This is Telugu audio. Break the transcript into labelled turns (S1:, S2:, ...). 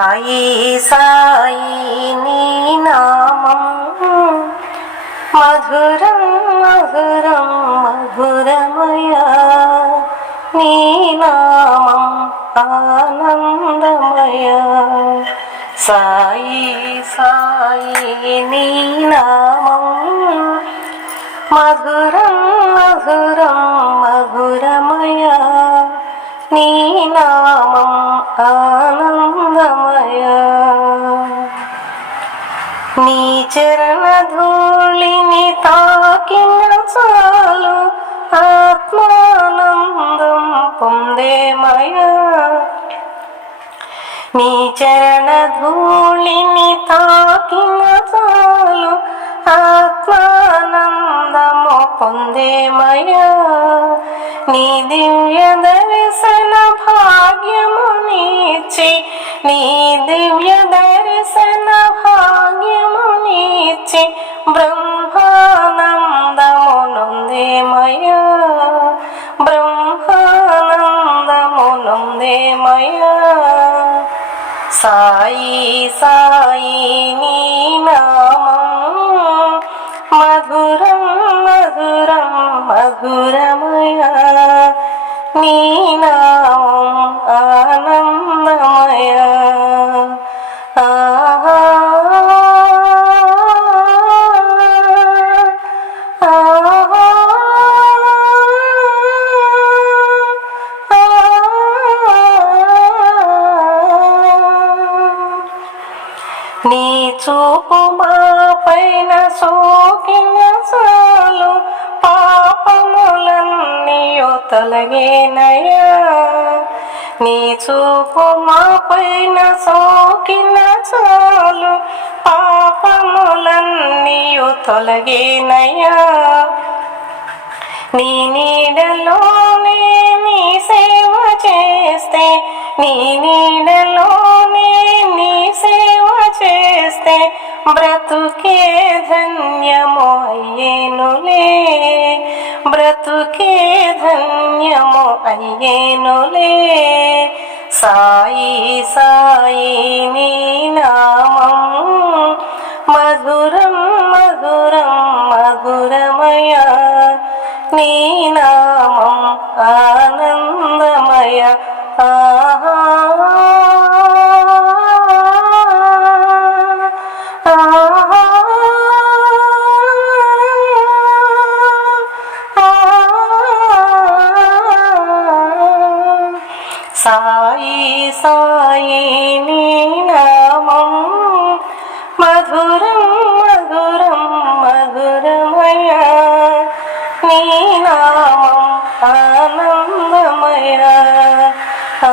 S1: సాయి సాయి నీ నామం. మధురం మధురం మధురమయ నీ నామం ఆనందమయ. సాయి సాయి నీ నామం. మధురం మధురం మధురమయ నీ నామం ఆనందమయ. నీ చరణ ధూళిని తాకిన చాలు ఆత్మానందం పొందేమయ. నీ చరణ ధూళిని తాకిన చాలు ఆత్మానందము పొందేమయ. నీ దివ్య దర్శన భాగ్యము నీచి నీ దివ్య దర్శన భాగ్యము నీచి బ్రహ్మానందము నొందేమయ బ్రహ్మానందము నొందేమయ సాయి సాయి నీ నామం నీ నామం ఆనందమయ ఆహా ఆహా నీ చూపు మా పైన సోకిన చాలు పాపములన్నీయో తొలగేనయా నీ చూపు మా పైన సోకిన చాలు. పాపములన్నీయు తొలగేనయ్యా నీ నీడలోనే నీ సేవ చేస్తే నీ నీడలోనే నీ సేవ చేస్తే బ్రతుకే ధన్యము అయ్యేనులే. బ్రతుకే ధన్యము అయ్యేనులే. సాయి సాయి నీ నామం. మధురం మధురం మధురమయ. నీ నామం ఆనందమయ. ఆహా. ఆహా సాయి నీ నామం. మధురం మధురం మధురమయ నీ నామం ఆనందమయ
S2: ఆ